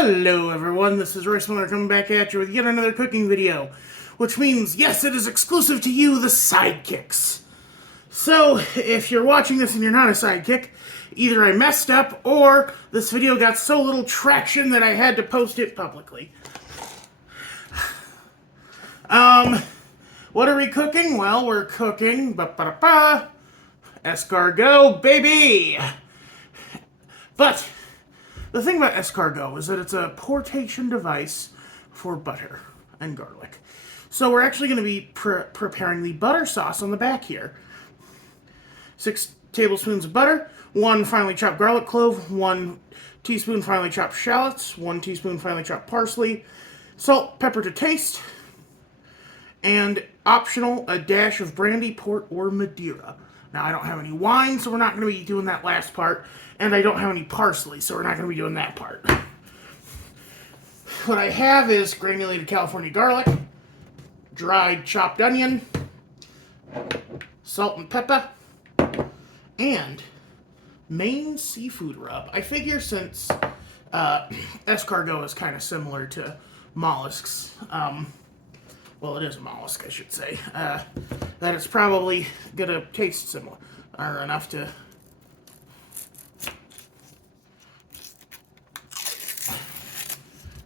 Hello everyone, this is Royce coming back at you with yet another cooking video. Which means, yes, it is exclusive to you, the sidekicks. So, if you're watching this and you're not a sidekick, either I messed up or this video got so little traction that I had to post it publicly. What are we cooking? Well, we're cooking escargot, baby! But the thing about escargot is that it's a portation device for butter and garlic. So we're actually going to be preparing the butter sauce on the back here. 6 tablespoons of butter, 1 finely chopped garlic clove, 1 teaspoon finely chopped shallots, 1 teaspoon finely chopped parsley, salt, pepper to taste, and optional, a dash of brandy, port, or Madeira. Now, I don't have any wine, so we're not going to be doing that last part. And I don't have any parsley, so we're not going to be doing that part. What I have is granulated California garlic, dried chopped onion, salt and pepper, and Maine seafood rub. I figure since escargot is kind of similar to mollusks, well, it is a mollusk, I should say, that it's probably going to taste similar, or enough to...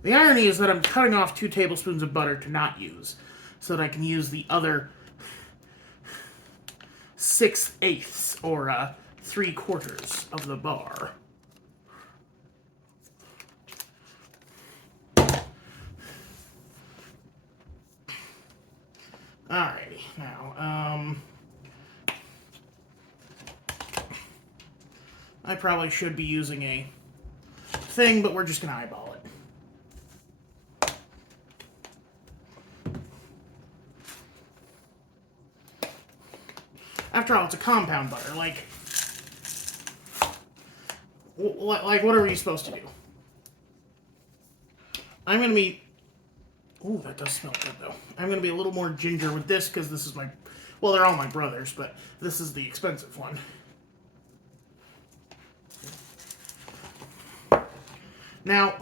The irony is that I'm cutting off 2 tablespoons of butter to not use, so that I can use the other 6/8 or 3/4 of the bar. Alrighty, now, I probably should be using a thing, but we're just going to eyeball it. After all, it's a compound butter, like what are you supposed to do? I'm going to be... Ooh, that does smell good, though. I'm going to be a little more ginger with this, because this is my... Well, they're all my brothers, but this is the expensive one. Now,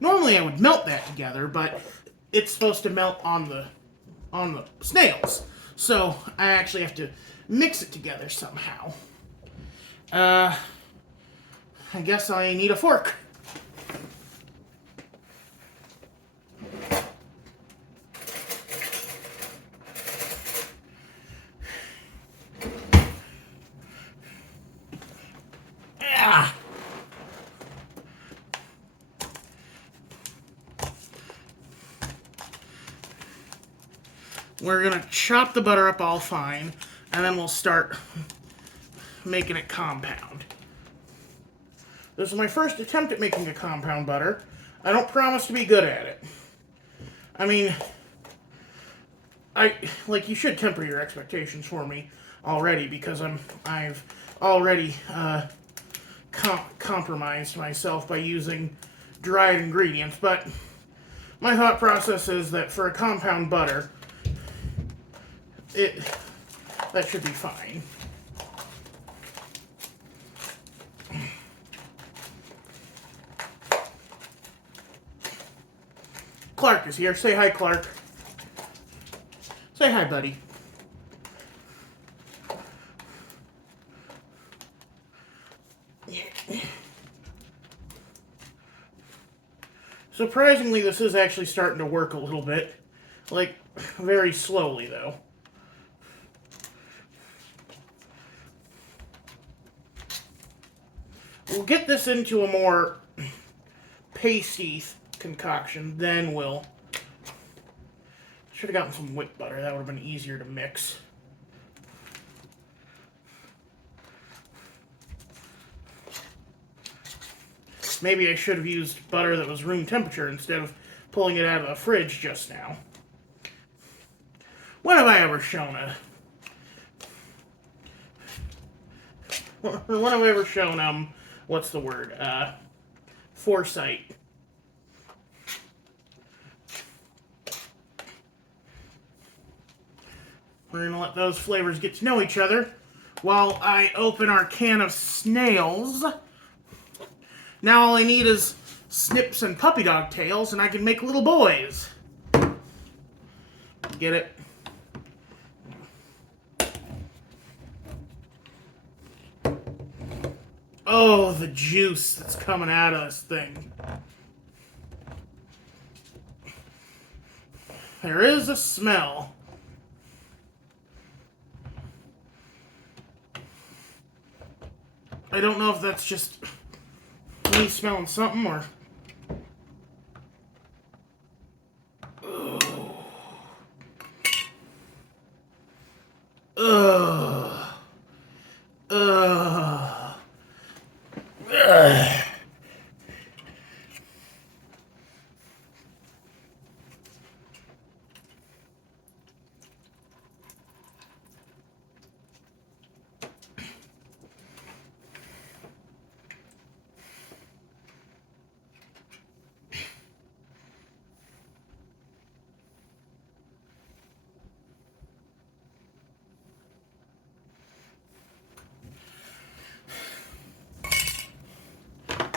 normally I would melt that together, but it's supposed to melt on the snails. So, I actually have to mix it together somehow. I guess I need a fork. We're going to chop the butter up all fine, and then we'll start making it compound. This is my first attempt at making a compound butter. I don't promise to be good at it. I mean, you should temper your expectations for me already, because I've already compromised myself by using dried ingredients, but my thought process is that for a compound butter, that should be fine. Clark is here. Say hi, Clark. Say hi, buddy. Surprisingly, this is actually starting to work a little bit. Like, very slowly, though. We'll get this into a more pasty concoction, then we'll... Should have gotten some whipped butter, that would have been easier to mix. Maybe I should have used butter that was room temperature instead of pulling it out of the fridge just now. When have I ever shown what's the word? Foresight. We're going to let those flavors get to know each other while I open our can of snails. Now all I need is snips and puppy dog tails, and I can make little boys. Get it? Oh, the juice that's coming out of this thing. There is a smell. I don't know if that's just me smelling something or... Ugh. Ugh. Ugh.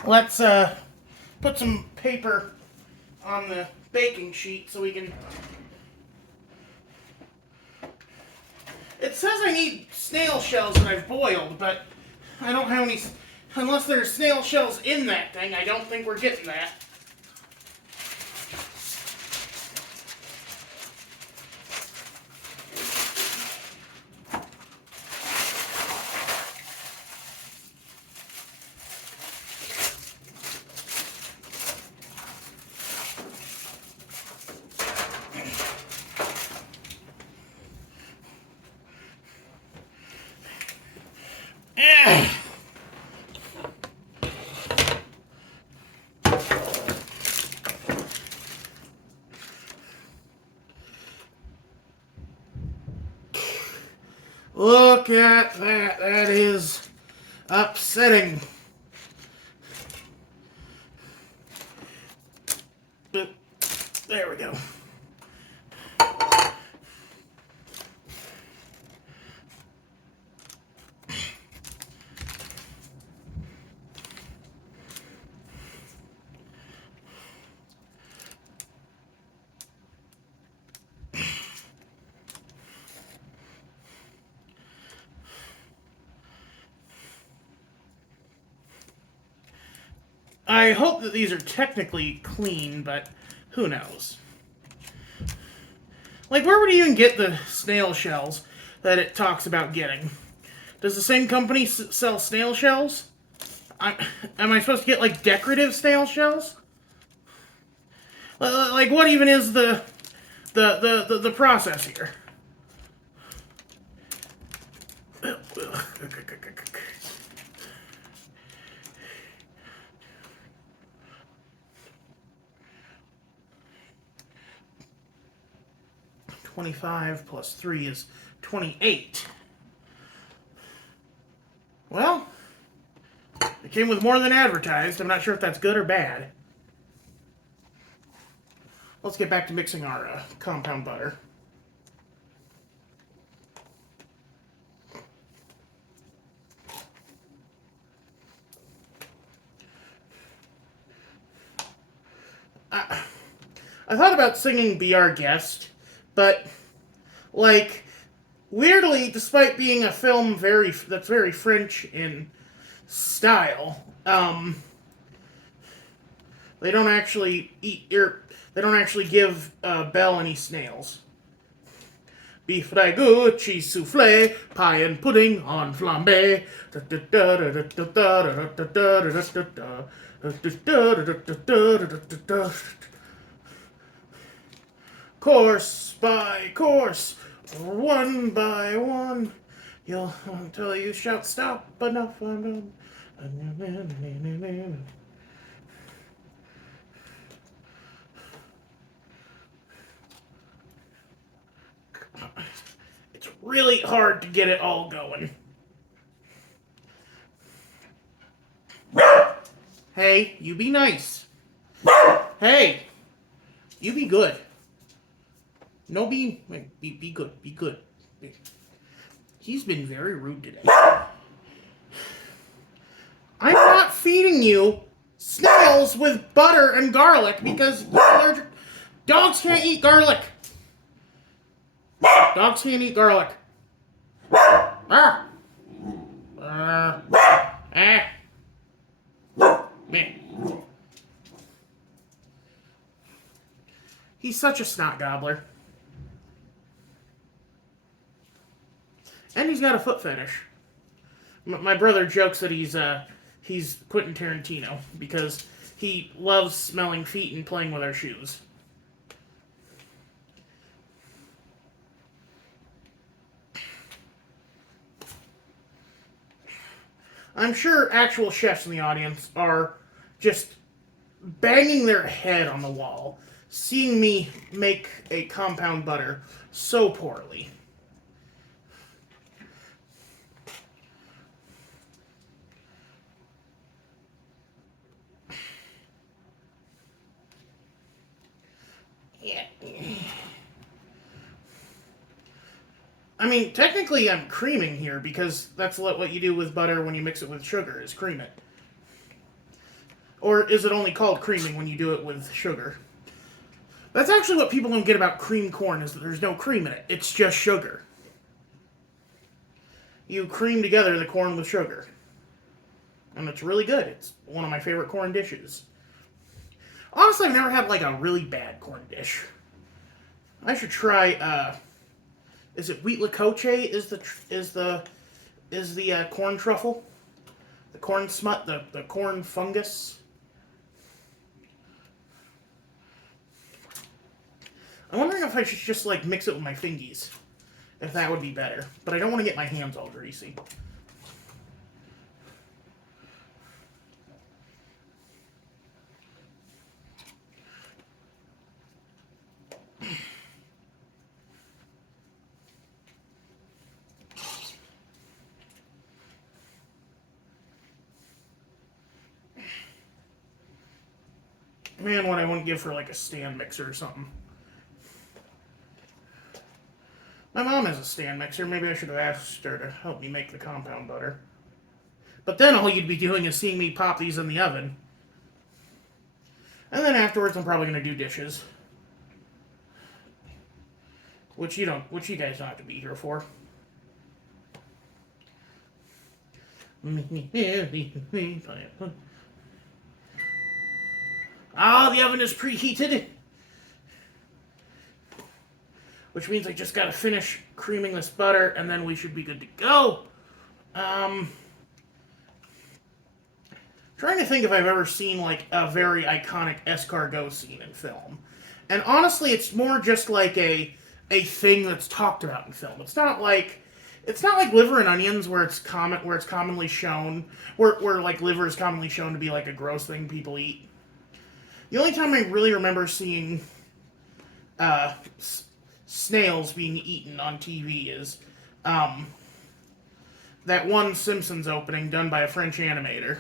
Let's put some paper on the baking sheet so we can... It says I need snail shells that I've boiled, but I don't have any... Unless there's snail shells in that thing, I don't think we're getting that. Look at that. That is upsetting. But there we go. I hope that these are technically clean, but who knows? Like, where would you even get the snail shells that it talks about getting? Does the same company sell snail shells? Am I supposed to get, like, decorative snail shells? Like, what even is the process here? 25 plus 3 is 28. Well, it came with more than advertised. I'm not sure if that's good or bad. Let's get back to mixing our compound butter. I thought about singing Be Our Guest, but, like, weirdly, despite being a film that's very French in style, they don't actually give Belle any snails. Beef ragout, cheese soufflé, pie and pudding on flambe. Course by course, one by one, you'll until you shout stop enough. It's really hard to get it all going. Hey, you be nice. Hey, you be good. No, be good. Be good. He's been very rude today. I'm not feeding you snails with butter and garlic because dogs can't eat garlic. Dogs can't eat garlic. Ah. Man. He's such a snot gobbler. And he's got a foot fetish. My brother jokes that he's Quentin Tarantino because he loves smelling feet and playing with our shoes. I'm sure actual chefs in the audience are just banging their head on the wall, seeing me make a compound butter so poorly. Yeah. I mean, technically I'm creaming here because that's what you do with butter when you mix it with sugar, is cream it. Or is it only called creaming when you do it with sugar? That's actually what people don't get about cream corn, is that there's no cream in it. It's just sugar. You cream together the corn with sugar. And it's really good. It's one of my favorite corn dishes. Honestly, I've never had like a really bad corn dish. I should try, is it wheat lacoche is the corn truffle? The corn smut, the corn fungus? I'm wondering if I should just like mix it with my fingies. If that would be better. But I don't want to get my hands all greasy. Man, what I wouldn't give for like a stand mixer or something. My mom has a stand mixer. Maybe I should have asked her to help me make the compound butter. But then all you'd be doing is seeing me pop these in the oven. And then afterwards I'm probably going to do dishes. Which you guys don't have to be here for. Ah, the oven is preheated. Which means I just gotta finish creaming this butter and then we should be good to go. Trying to think if I've ever seen like a very iconic escargot scene in film. And honestly, it's more just like a thing that's talked about in film. It's not like liver and onions where it's commonly shown where like liver is commonly shown to be like a gross thing people eat. The only time I really remember seeing snails being eaten on TV is that one Simpsons opening done by a French animator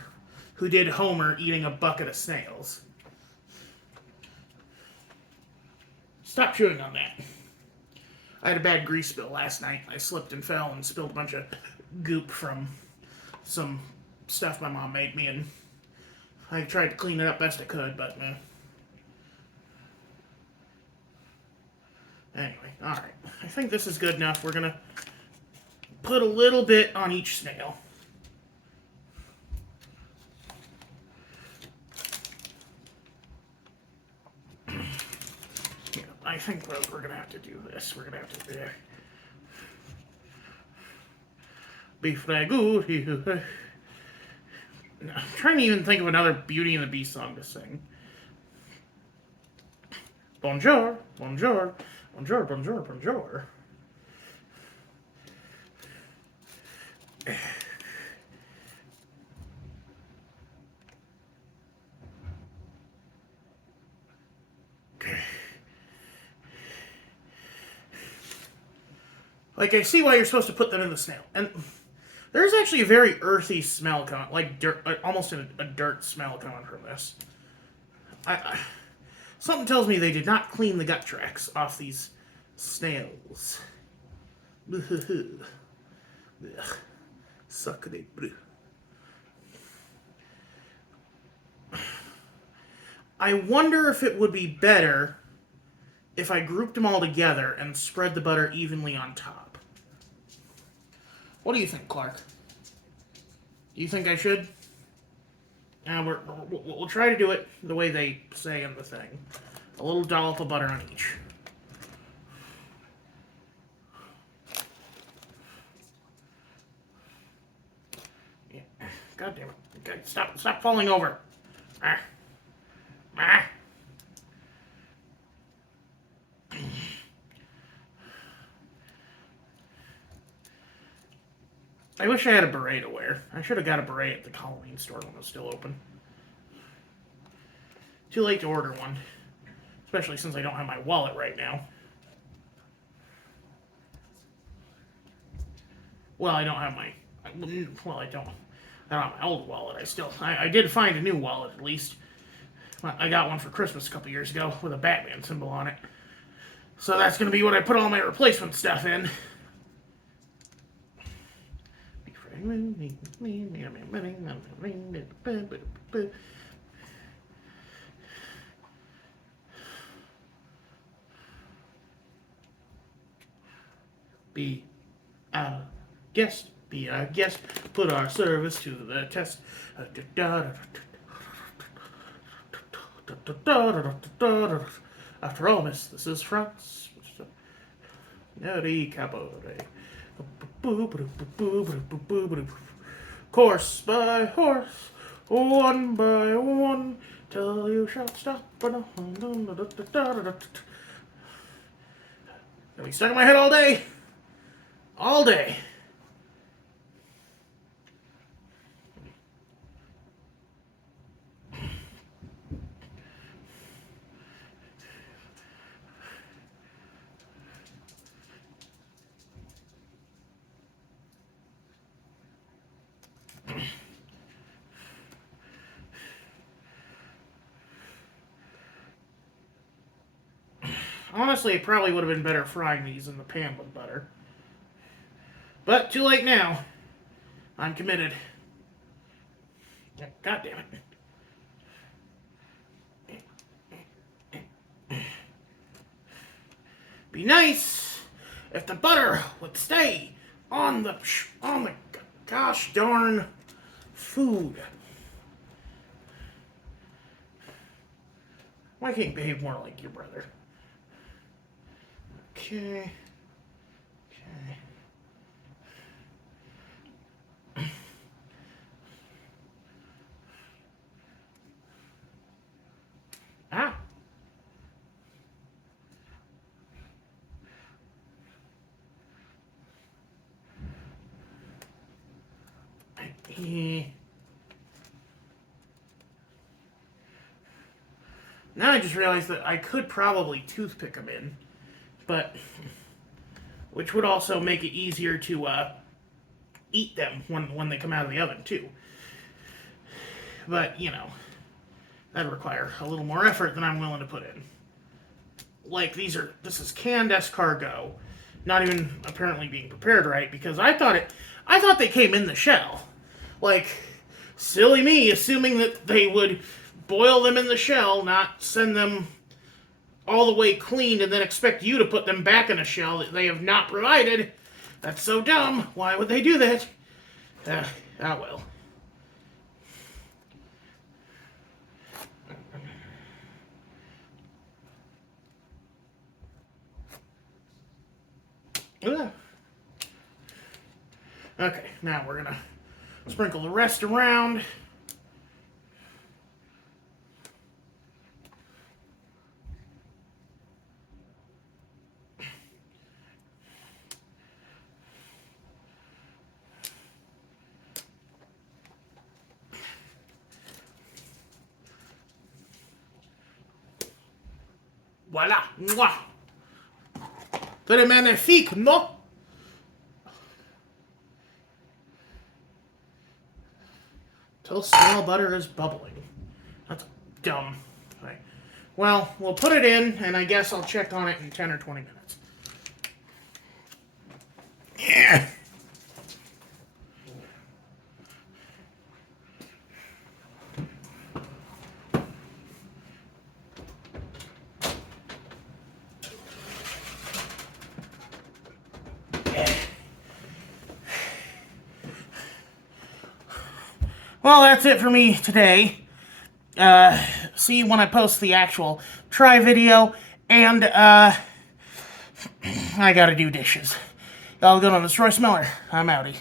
who did Homer eating a bucket of snails. Stop chewing on that. I had a bad grease spill last night. I slipped and fell and spilled a bunch of goop from some stuff my mom made me, and I tried to clean it up best I could, but anyway, alright. I think this is good enough. We're gonna put a little bit on each snail. Yeah, I think we're gonna have to do this. We're gonna have to beef ragout. I'm trying to even think of another Beauty and the Beast song to sing. Bonjour, bonjour, bonjour, bonjour, bonjour. Like, I see why you're supposed to put them in the snail. And there's actually a very earthy smell coming, like dirt, almost a dirt smell coming from this. Something tells me they did not clean the gut tracks off these snails. Sacre bleu. I wonder if it would be better if I grouped them all together and spread the butter evenly on top. What do you think, Clark? Do you think I should? We'll try to do it the way they say in the thing. A little dollop of butter on each. Yeah. God damn it. Okay, stop falling over. Ah. Ah. I wish I had a beret to wear. I should have got a beret at the Halloween store when it was still open. Too late to order one. Especially since I don't have my wallet right now. Well, I don't have my... Well, I don't have my old wallet. I did find a new wallet, at least. I got one for Christmas a couple years ago with a Batman symbol on it. So that's going to be what I put all my replacement stuff in. Be a guest, put our service to the test. After all, miss, this is France. Course by horse, one by one, till you shall stop. It'll be stuck in my head all day. All day. Honestly, it probably would have been better frying these in the pan with butter. But too late now. I'm committed. God damn it. Be nice if the butter would stay on the gosh darn food. Why can't you behave more like your brother? Okay. Ah. Now I just realized that I could probably toothpick them in, but which would also make it easier to eat them when they come out of the oven too. But you know, that'd require a little more effort than I'm willing to put in. Like this is canned escargot, not even apparently being prepared right because I thought they came in the shell. Like, silly me, assuming that they would boil them in the shell, not send them all the way cleaned and then expect you to put them back in a shell that they have not provided. That's so dumb. Why would they do that? Well. Okay, now we're gonna sprinkle the rest around. Voilà! Mwah! Très magnifique, no? Till small butter is bubbling. That's dumb. Okay. Well, we'll put it in, and I guess I'll check on it in 10 or 20 minutes. Yeah. Well, that's it for me today. See you when I post the actual try video, and I gotta do dishes. Y'all good on this, Royce Miller. I'm outie.